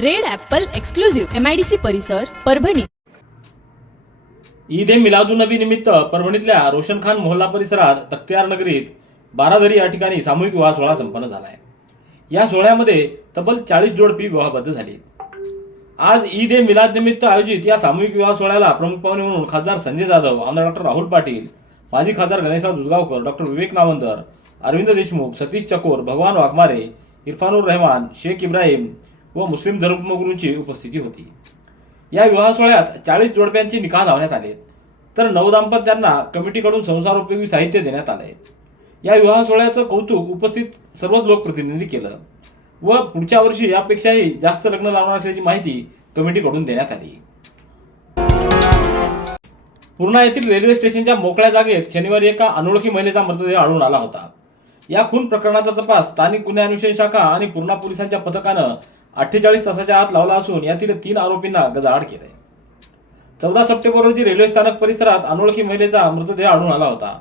Red apple exclusive MIDC परिसर परभणी. ईद ए मिलादुनबी निमित्त परभणीतल्या रोशन खान मोहल्ला परिसरात तख्तियार नगरीत बारादरी या ठिकाणी सामूहिक विवाह सोहळा संपन्न झाला आहे या सोहळ्यामध्ये तब्बल चाळीस जोडपी विवाहबद्ध झाली. आज ईद ए मिलाद निमित्त आयोजित या सामूहिक विवाह सोहळ्याला प्रमुख पाहुणे म्हणून खासदार संजय जाधव आमदार डॉक्टर राहुल पाटील माजी खासदार गणेशराव दुधगावकर डॉक्टर विवेक नावंदर अरविंद देशमुख सतीश चकोर भगवान वाघमारे इरफानुर रहमान शेख इब्राहिम व मुस्लिम धर्मगुरूंची उपस्थिती होती. या विवाह सोहळ्यात चाळीस जोडप्यांचे निकाह लावण्यात आले तर नवदाम्पत्यांना कमिटीकडून संसारोपयोगी साहित्य देण्यात आले या विवाह सोहळ्याचं कौतुक उपस्थित सर्वच लोकप्रतिनिधी केलं व पुढच्या वर्षी यापेक्षाही जास्त लग्न लावणार असल्याची माहिती कमिटीकडून देण्यात आली. पूर्णा येथील रेल्वे स्टेशनच्या मोकळ्या जागेत शनिवारी एका अनोळखी महिलेचा मृतदेह आढळून आला होता. या खून प्रकरणाचा तपास स्थानिक गुन्हे अन्वेषण शाखा आणि पूर्णा पोलिसांच्या पथकानं अठ्ठेचाळीस तासाच्या आत लावला असून यातील तीन आरोपींना गजाआड केलंय. चौदा सप्टेंबर रोजी रेल्वे स्थानक परिसरात अनोळखी महिलेचा मृतदेह आढळून आला होता.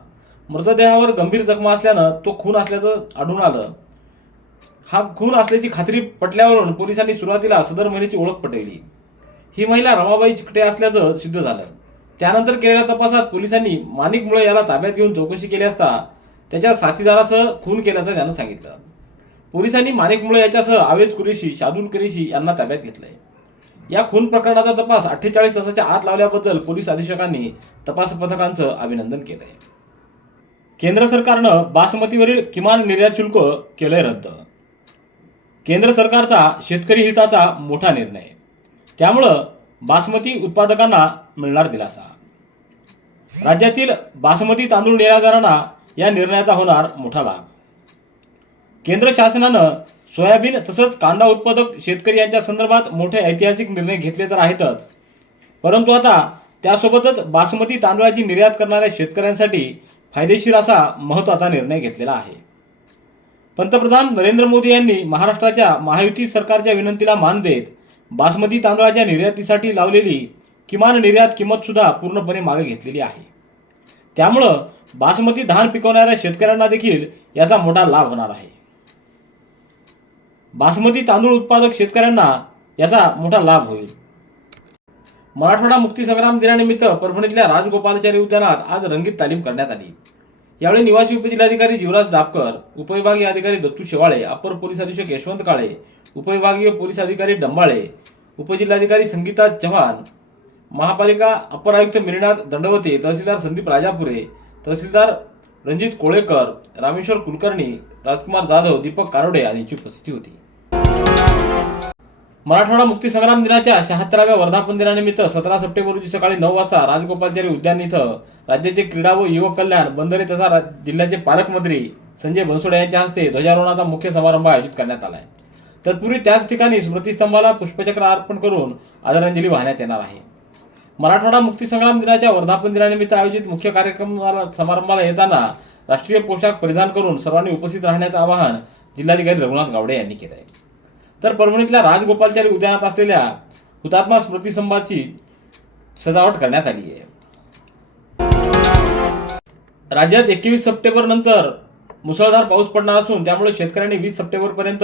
मृतदेहावर गंभीर जखमा असल्यानं तो खून असल्याचं आढळून आलं. हा खून असल्याची खात्री पटल्यावरून पोलिसांनी सुरुवातीला सदर महिलेची ओळख पटवली. ही महिला रमाबाई चिकटे असल्याचं सिद्ध झालं. त्यानंतर केलेल्या तपासात पोलिसांनी माणिक मुळे याला ताब्यात घेऊन चौकशी केली असता त्याच्या साथीदारासह खून केल्याचं त्यानं सांगितलं. पोलिसांनी माणिक मुळे याच्यासह आवेज कुरेशी शादुल कुरेशी यांना ताब्यात घेतलंय. या खून प्रकरणाचा तपास अठ्ठेचाळीस तासाच्या आत लावल्याबद्दल पोलीस अधीक्षकांनी तपास पथकांचं अभिनंदन केलंय. केंद्र सरकारनं बासमतीवरील किमान निर्यात शुल्क केलंय रद्द. केंद्र सरकारचा शेतकरी हिताचा मोठा निर्णय. त्यामुळं बासमती उत्पादकांना मिळणार दिलासा. राज्यातील बासमती तांदूळ निर्यातदारांना या निर्णयाचा होणार मोठा लाभ. केंद्र शासनानं सोयाबीन तसंच कांदा उत्पादक शेतकरी यांच्या संदर्भात मोठे ऐतिहासिक निर्णय घेतले तर आहेतच. परंतु आता त्यासोबतच बासमती तांदळाची निर्यात करणाऱ्या शेतकऱ्यांसाठी फायदेशीर असा महत्त्वाचा निर्णय घेतलेला आहे. पंतप्रधान नरेंद्र मोदी यांनी महाराष्ट्राच्या महायुती सरकारच्या विनंतीला मान देत बासमती तांदळाच्या निर्यातीसाठी लावलेली किमान निर्यात किंमत सुद्धा पूर्णपणे मागे घेतलेली आहे. त्यामुळं बासमती धान पिकवणाऱ्या शेतकऱ्यांना देखील याचा मोठा लाभ होणार आहे. बासमती तांदूळ उत्पादक शेतकऱ्यांना याचा मोठा लाभ होईल. मराठवाडा मुक्तीसंग्राम दिनानिमित्त परभणीतल्या राजगोपालाचारी उद्यानात आज रंगीत तालीम करण्यात आली. यावेळी निवासी उपजिल्हाधिकारी जीवराज डापकर उपविभागीय अधिकारी दत्तू शेवाळे अपर पोलीस अधीक्षक यशवंत काळे उपविभागीय पोलीस अधिकारी डंबाळे उपजिल्हाधिकारी संगीता चव्हाण महापालिका अपर आयुक्त मिरनाथ दंडवते तहसीलदार संदीप राजापुरे तहसीलदार रणजित कोळेकर रामेश्वर कुलकर्णी राजकुमार जाधव दीपक कारोडे आदींची उपस्थिती होती. मराठवाडा मुक्तीसंग्राम दिनाच्या शहात्तराव्या वर्धापन दिनानिमित्त सतरा सप्टेंबर रोजी सकाळी नऊ वाजता राजगोपालचारी उद्यान इथं राज्याचे क्रीडा व युवक कल्याण बंदरे तथा जिल्ह्याचे पालकमंत्री संजय बनसोडे यांच्या हस्ते ध्वजारोहणाचा मुख्य समारंभ आयोजित करण्यात आला आहे तत्पूर्वी त्याच ठिकाणी स्मृतिस्तंभाला पुष्पचक्र अर्पण करून आदरांजली वाहण्यात येणार आहे. मराठवाडा मुक्तीसंग्राम दिनाच्या वर्धापन दिनानिमित्त आयोजित मुख्य कार्यक्रमाला समारंभाला येताना राष्ट्रीय पोशाख परिधान करून सर्वांनी उपस्थित राहण्याचं आवाहन जिल्हाधिकारी रघुनाथ गावडे यांनी केलं आहे तर परभणीतल्या राजगोपालचारी उद्यानात असलेल्या हुतात्मा स्मृतिस्तंभाची सजावट करण्यात आली आहे. राज्यात एकवीस सप्टेंबर नंतर मुसळधार पाऊस पडणार असून त्यामुळे शेतकऱ्यांनी वीस सप्टेंबर पर्यंत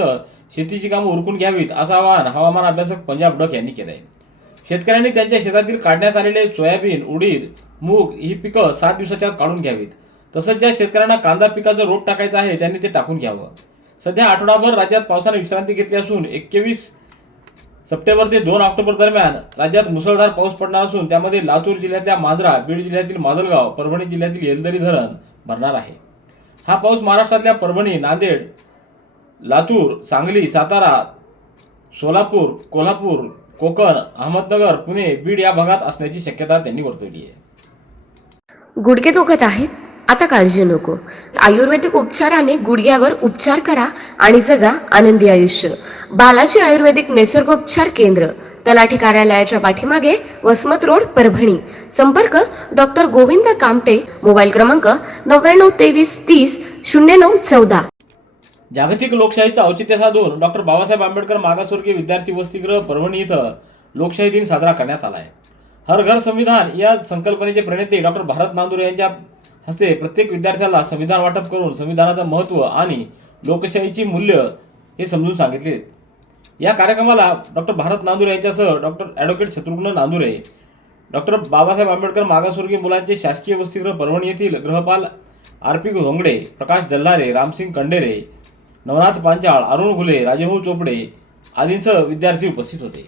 शेतीची कामं उरकून घ्यावीत असं आवाहन हवामान अभ्यासक पंजाब डक यांनी केलं आहे शेतकऱ्यांनी त्यांच्या शेतातील काढण्यात आलेले सोयाबीन उडीद मूग ही पिकं सात दिवसाच्या आत काढून घ्यावीत. तसंच ज्या शेतकऱ्यांना कांदा पिकाचं रोप टाकायचं आहे त्यांनी ते टाकून घ्यावं. सध्या आठवडाभर राज्यात पावसाने विश्रांती घेतली असून एकवीस सप्टेंबर ते दोन ऑक्टोबर दरम्यान राज्यात मुसळधार पाऊस पडणार असून त्यामध्ये लातूर जिल्ह्यातल्या मांजरा बीड जिल्ह्यातील माजलगाव परभणी जिल्ह्यातील येलदरी धरण भरणार आहे. हा पाऊस महाराष्ट्रातल्या परभणी नांदेड लातूर सांगली सातारा सोलापूर कोल्हापूर कोकण अहमदनगर पुणे बीड या भागात असण्याची शक्यता त्यांनी वर्तवली आहे. गुडघे दुखत आहेत? आता काळजी नको. आयुर्वेदिक उपचाराने गुडघ्यावर उपचार करा आणि जगा आनंदी आयुष्य. बालाजी आयुर्वेदिक निसर्गोपचार केंद्र तलाठी कार्यालयाच्या पाठीमागे वसमत रोड परभणी. संपर्क डॉक्टर गोविंद कामटे मोबाईल क्रमांक नव्याण्णव तेवीस तीस शून्य नऊ चौदा. जागतिक लोकशाहीचं औचित्य साधून डॉक्टर बाबासाहेब आंबेडकर मागासवर्गीय विद्यार्थी वसतिगृह परभणी इथं लोकशाही दिन साजरा करण्यात आला आहे हर घर संविधान या संकल्पनेचे प्रणेते डॉक्टर भारत नांदुरे यांच्या हस्ते प्रत्येक विद्यार्थ्याला संविधान वाटप करून संविधानाचं महत्त्व आणि लोकशाहीची मूल्य हे समजून सांगितले. या कार्यक्रमाला डॉक्टर भारत नांदुरे यांच्यासह doctor advocate Shatrughna Nandure doctor Babasaheb Ambedkar मागासवर्गीय मुलांचे शासकीय वसतिगृह परभणी येथील ग्रहपाल आर पी घोंगडे प्रकाश जल्लारे रामसिंग कंडेरे नवनाथ पांचाळ अरुण घुले राजेभाऊ चोपडे आदींसह विद्यार्थी उपस्थित होते.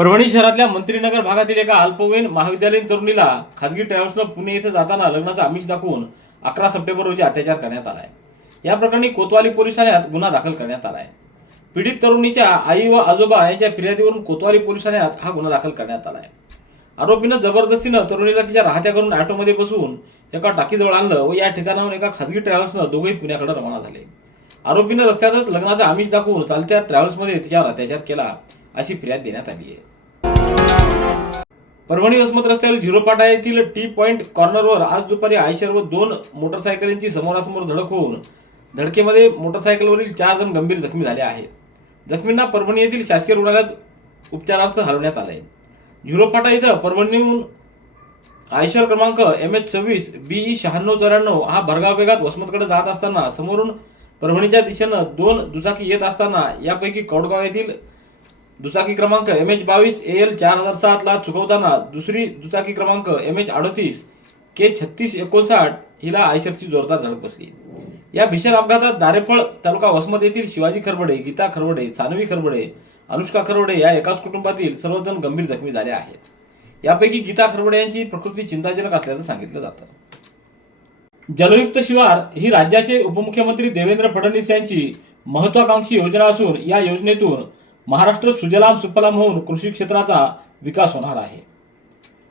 परभणी शहरातल्या मंत्रीनगर भागातील एका अल्पवयीन महाविद्यालयीन तरुणीला खासगी ट्रॅव्हल्सनं पुणे इथं जाताना लग्नाचं आमिष दाखवून अकरा सप्टेंबर रोजी अत्याचार करण्यात आलाय. या प्रकरणी कोतवाली पोलीस ठाण्यात गुन्हा दाखल करण्यात आलाय. पीडित तरुणीच्या आई व आजोबा यांच्या फिर्यादीवरून कोतवाली पोलीस ठाण्यात हा गुन्हा दाखल करण्यात आलाय. आरोपीनं जबरदस्तीनं तरुणीला तिच्या राहत्या करून ऑटोमध्ये बसवून एका टाकीजवळ आणलं व या ठिकाणाहून एका खासगी ट्रॅव्हल्सनं दोघेही पुण्याकडे रवाना झाले. आरोपीनं रस्त्यातच लग्नाचा आमिष दाखवून चालत्या ट्रॅव्हल्समध्ये तिच्यावर अत्याचार केला. अशी फिर्याद देण्यात आली आहे. परभणी वसमत रस्त्यावर झिरोपाटा येथील टी पॉइंट कॉर्नरवर आज दुपारी आयशर व दोन मोटरसायकलींची समोरासमोर धडक होऊन धडकेमध्ये मोटरसायकलवरील चार जण गंभीर जखमी झाले आहेत. जखमींना परभणी येथील शासकीय रुग्णालयात उपचारार्थ हलवण्यात आले झिरोपाटा इथं परभणीहून आयशर क्रमांक एम एच सव्वीस बीई शहाण्णव चौऱ्याण्णव हा भरगाव वेगात वसमतकडे जात असताना समोरून परभणीच्या दिशेनं दोन दुचाकी येत असताना यापैकी कौडगाव येथील दुचाकी क्रमांक एम एच बावीस ए एल चार हजार सातला चुकवताना दुसरी दुचाकी क्रमांक एम एच अडतीस के छत्तीस एकोणसाठ हिला आयशरची जोरदार धडक बसली. या भीषण अपघातात दारेफळ तालुका वसमत येथील शिवाजी खरबडे गीता खरबडे सानवी खरबडे अनुष्का खरबडे या एकाच कुटुंबातील सर्वजण गंभीर जखमी झाले आहेत. यापैकी गीता खरबडे यांची प्रकृती चिंताजनक असल्याचं सांगितलं जातं. जलयुक्त शिवार ही राज्याचे उपमुख्यमंत्री देवेंद्र फडणवीस यांची महत्वाकांक्षी योजना असून या योजनेतून महाराष्ट्र सुजलाम सुफलाम होऊन कृषी क्षेत्राचा विकास होणार आहे.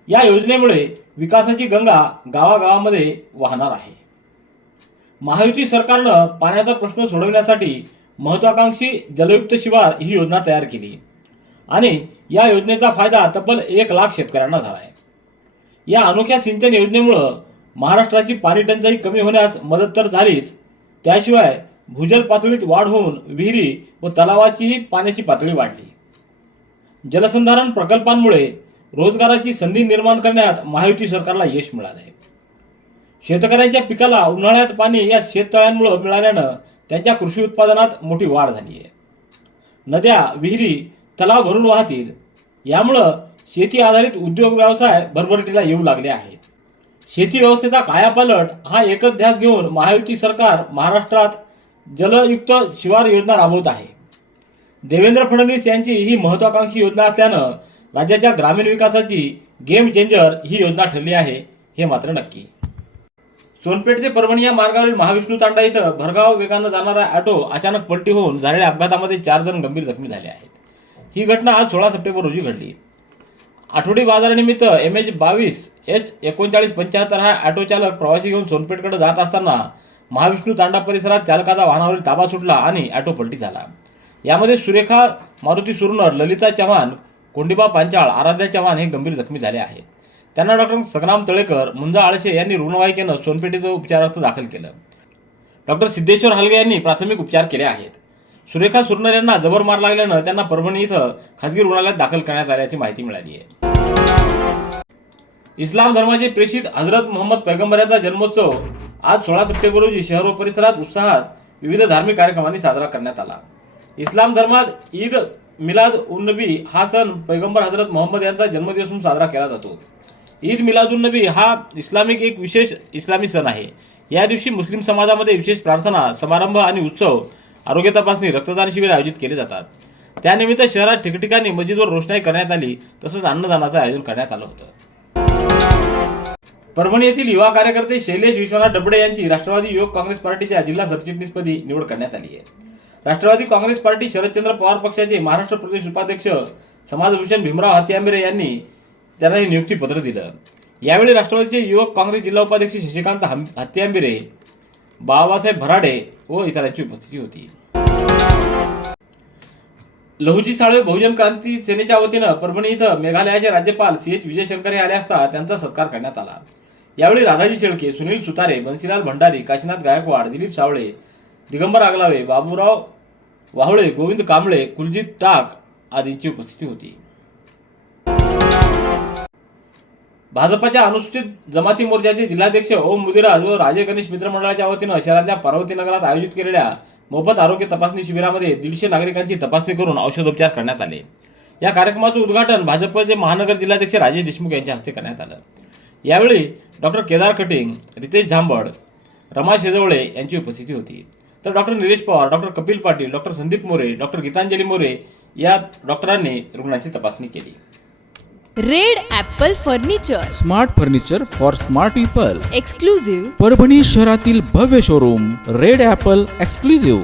या योजनेमुळे विकासाची गंगा गावागावामध्ये वाहणार आहे. महायुती सरकारनं पाण्याचा प्रश्न सोडवण्यासाठी महत्वाकांक्षी जलयुक्त शिवार ही योजना तयार केली. आणि या योजनेचा फायदा तब्बल एक लाख शेतकऱ्यांना झाला आहे या अनोख्या सिंचन योजनेमुळं महाराष्ट्राची पाणी टंचाई कमी होण्यास मदत तर झालीच त्याशिवाय भूजल पातळीत वाढ होऊन विहिरी व तलावाचीही पाण्याची पातळी वाढली. जलसंधारण प्रकल्पांमुळे रोजगाराची संधी निर्माण करण्यात महायुती सरकारला यश मिळाले शेतकऱ्यांच्या पिकाला उन्हाळ्यात पाणी या शेततळ्यांमुळे मिळाल्यानं त्यांच्या कृषी उत्पादनात मोठी वाढ झाली आहे नद्या विहिरी तलाव भरून वाहतील. यामुळं शेती आधारित उद्योग व्यवसाय भरभरटीला येऊ लागले आहे शेती व्यवस्थेचा कायापालट हा एकच ध्यास घेऊन महायुती सरकार महाराष्ट्रात जलयुक्त शिवार योजना राबवत आहे. देवेंद्र फडणवीस यांची ही महत्वाकांक्षी योजना असल्यानं राज्याच्या ग्रामीण विकासाची गेम चेंजर ही योजना ठरली आहे हे मात्र नक्की. सोनपेठ ते परभणी या मार्गावरील महाविष्णू तांडा इथं भरगाव वेगानं जाणारा ऑटो अचानक पलटी होऊन झालेल्या अपघातामध्ये चार जण गंभीर जखमी झाले आहेत. ही घटना आज सोळा सप्टेंबर रोजी घडली. आठवडी बाजारानिमित्त एम एच बावीस एच एकोणचाळीस पंच्याहत्तर हा ऑटो चालक प्रवासी घेऊन सोनपेठकडे जात असताना महाविष्णू तांडा परिसरात चालकाचा वाहनावरील ताबा सुटला आणि ऑटो पलटी झाला. यामध्ये सुरेखा मारुती सुरनर ललिता चव्हाण कोंडिबा पांचाळ आराध्या चव्हाण हे गंभीर जखमी झाले आहेत. त्यांना डॉक्टर संग्राम तळेकर मुंजा आळशे यांनी रुग्णवाहिकेनं सोनपेठेचं उपचारार्थ दाखल केलं. डॉक्टर सिद्धेश्वर हलगे यांनी प्राथमिक उपचार केले आहेत. सुरेखा सुरनर यांना जबर मार लागल्यानं त्यांना परभणी इथं खासगी रुग्णालयात दाखल करण्यात आल्याची माहिती मिळाली आहे. इस्लाम धर्माचे प्रेषित हजरत मोहम्मद पैगंबराचा जन्मोत्सव आज सोळा सप्टेंबर रोजी शहर व परिसरात उत्साहात विविध धार्मिक कार्यक्रमांनी साजरा करण्यात आला. इस्लाम धर्मात ईद मिलाद उन नबी हा सण पैगंबर हजरत मोहम्मद यांचा जन्मदिवस म्हणून साजरा केला जातो. ईद मिलादुन नबी हा इस्लामिक एक विशेष इस्लामी सण आहे. या दिवशी मुस्लिम समाजामध्ये विशेष प्रार्थना समारंभ आणि उत्सव आरोग्य तपासणी रक्तदान शिबिर आयोजित केले जातात. त्यानिमित्त शहरात ठिकठिकाणी मस्जिदवर रोषणाई करण्यात आली तसंच अन्नदानाचं आयोजन करण्यात आलं होतं. परभणी येथील युवा कार्यकर्ते शैलेश विश्वनाथ डबडे यांची राष्ट्रवादी युवक काँग्रेस पार्टीच्या जिल्हा सरचिटणीसपदी निवड करण्यात आली आहे. राष्ट्रवादी काँग्रेस पार्टी शरदचंद्र पवार पक्षाचे महाराष्ट्र प्रदेश उपाध्यक्ष समाजभूषण भीमराव हत्यांबरे यांनी त्यांना हे नियुक्तीपत्र दिलं. यावेळी राष्ट्रवादीचे युवक काँग्रेस जिल्हा उपाध्यक्ष शशिकांत हत्यांबिरे बाबासाहेब भराडे व इतरांची उपस्थिती होती. लहुजी साळवे बहुजन क्रांती सेनेच्या वतीनं परभणी इथं मेघालयाचे राज्यपाल सी एच विजयशंकर हे आले असता त्यांचा सत्कार करण्यात आला. यावेळी राधाजी शेळके सुनील सुतारे बन्सीलाल भंडारी काशीनाथ गायकवाड दिलीप सावळे दिगंबर आगलावे बाबूराव वाहुळे गोविंद कांबळे कुलजीत टाक आदींची उपस्थिती होती. भाजपाच्या अनुसूचित जमाती मोर्चाचे जिल्हाध्यक्ष ओम मुदिराज व राजे गणेश मित्र मंडळाच्या वतीनं शहरातल्या पार्वती नगरात आयोजित केलेल्या मोफत आरोग्य तपासणी शिबिरामध्ये दीडशे नागरिकांची तपासणी करून औषधोपचार करण्यात आले. या कार्यक्रमाचं उद्घाटन भाजपचे महानगर जिल्हाध्यक्ष राजेश देशमुख यांच्या हस्ते करण्यात आलं. यावेळी डॉक्टर केदार कटिंग रितेश झांबड रमा शेजवळे यांची उपस्थिती होती. तर doctor Nilesh Pawar doctor Kapil Patil doctor Sandeep More doctor Gitanjali More या डॉक्टरांनी रुग्णांची तपासणी केली. Red Apple furniture. Smart furniture for smart people. Exclusive Parbhani शहरातील भव्य showroom Red Apple exclusive.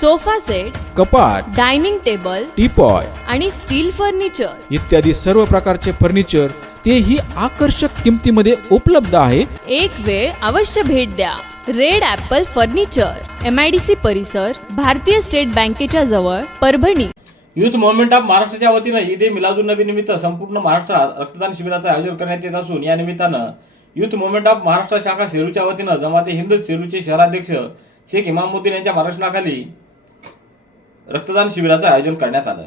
sofa set कपाट डायनिंग टेबल टीपॉय आणि steel furniture. इत्यादी सर्व प्रकारचे फर्निचर तेही आकर्षक किमतीमध्ये उपलब्ध आहे. एक वेळ अवश्य भेट द्या. Red apple furniture M I D C परिसर भारतीय स्टेट बँकेच्या जवळ परभणी. युथ मुव्हमेंट ऑफ महाराष्ट्राच्या वतीनं ईद ए मिलादुन्नबी निमित्त संपूर्ण महाराष्ट्रात रक्तदान शिबिराचं आयोजन करण्यात येत असून या निमित्तानं युथ मुव्हमेंट ऑफ महाराष्ट्र शाखा सेलूच्या वतीनं जमाते हिंद सेलूचे शहराध्यक्ष शेख इमामुद्दीन यांच्या मार्गदर्शनाखाली रक्तदान शिबिराचं आयोजन करण्यात आलं.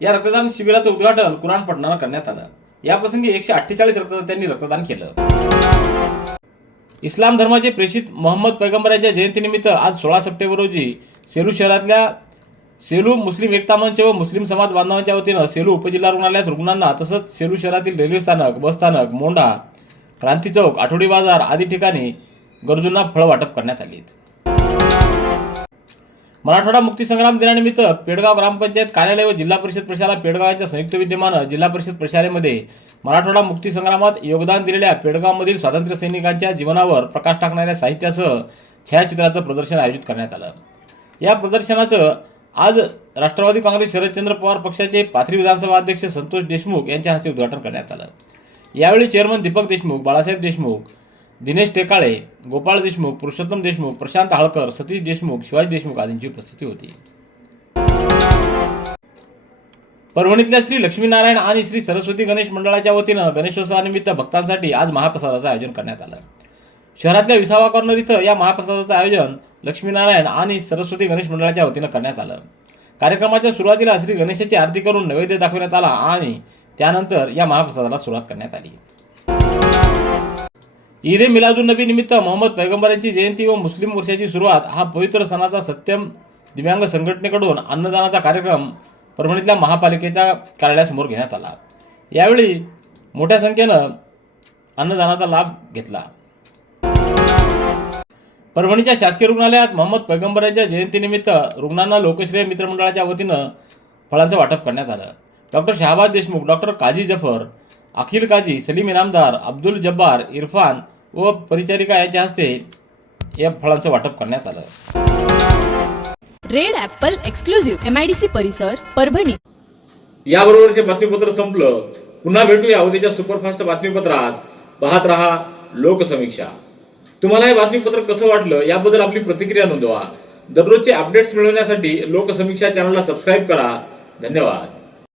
या रक्तदान शिबिराचं उद्घाटन कुराण पठणानं करण्यात आलं. याप्रसंगी एकशे अठ्ठेचाळीस रक्तदात्यांनी रक्तदान केलं. इस्लाम धर्माचे प्रेषित मोहम्मद पैगंबराच्या जयंतीनिमित्त आज सोळा सप्टेंबर रोजी सेलू शहरातल्या सेलू मुस्लिम एकता मंच व मुस्लिम समाज बांधवांच्या वतीनं सेलू उपजिल्हा रुग्णालयात रुग्णांना तसंच सेलू शहरातील रेल्वे स्थानक बस स्थानक मोंढा क्रांती चौक आठवडी बाजार आदी ठिकाणी गरजूंना फळं वाटप करण्यात आली. मराठवाडा मुक्तीसंग्राम दिनानिमित्त पेडगाव ग्रामपंचायत कार्यालय व जिल्हा परिषद प्रशाला पेडगाव यांच्या संयुक्त विद्यमानं जिल्हा परिषद प्रशालेमध्ये मराठवाडा मुक्तीसंग्रामात योगदान दिलेल्या पेडगावमधील स्वातंत्र्य सैनिकांच्या जीवनावर प्रकाश टाकणाऱ्या साहित्यासह छायाचित्राचं प्रदर्शन आयोजित करण्यात आलं. या प्रदर्शनाचं आज राष्ट्रवादी काँग्रेस शरदचंद्र पवार पक्षाचे पाथरी विधानसभा अध्यक्ष संतोष देशमुख यांच्या हस्ते उद्घाटन करण्यात आलं. यावेळी चेअरमन दीपक देशमुख बाळासाहेब देशमुख दिनेश टेकाळे गोपाळ देशमुख पुरुषोत्तम देशमुख प्रशांत हाळकर सतीश देशमुख शिवाजी देशमुख आदींची उपस्थिती होती. परभणीतल्या श्री लक्ष्मीनारायण आणि श्री सरस्वती गणेश मंडळाच्या वतीनं गणेशोत्सवानिमित्त भक्तांसाठी आज महाप्रसादाचं आयोजन करण्यात आलं. शहरातल्या विसावा कॉर्नर इथं या महाप्रसादाचं आयोजन लक्ष्मीनारायण आणि सरस्वती गणेश मंडळाच्या वतीनं करण्यात आलं. कार्यक्रमाच्या सुरुवातीला श्री गणेशाची आरती करून नैवेद्य दाखवण्यात आला आणि त्यानंतर या महाप्रसादाला सुरुवात करण्यात आली. ईद ए मिलादुन्नबी निमित्त मोहम्मद पैगंबरांची जयंती व मुस्लिम वर्षाची सुरुवात हा पवित्र सणाचा सत्यम दिव्यांग संघटनेकडून अन्नदानाचा कार्यक्रम परभणीतल्या महापालिकेच्या कार्यालयासमोर घेण्यात आला. यावेळी मोठ्या संख्येनं अन्नदानाचा लाभ घेतला. परभणीच्या शासकीय रुग्णालयात मोहम्मद पैगंबरांच्या जयंतीनिमित्त रुग्णांना लोकश्रेय मित्रमंडळाच्या वतीनं फळांचं वाटप करण्यात आलं. डॉक्टर शहाबाद देशमुख डॉक्टर काजी जफर अखिल काजी सलीम इनामदार अब्दुल जब्बार इरफान व परिचारिका यांच्या हस्ते या फळांचं वाटप करण्यात आलं. Red apple exclusive M I D C परिसर परभणी. याबरोबरचे बातमीपत्र संपलं. पुन्हा भेटूया उद्याच्या सुपरफास्ट बातमीपत्रात. पाहत रहा लोकसमीक्षा. तुम्हाला हे बातमीपत्र कसं वाटलं याबद्दल आपली प्रतिक्रिया नोंदवा. दररोजचे अपडेट्स मिळवण्यासाठी लोकसमीक्षा चॅनलला सबस्क्राईब करा. धन्यवाद.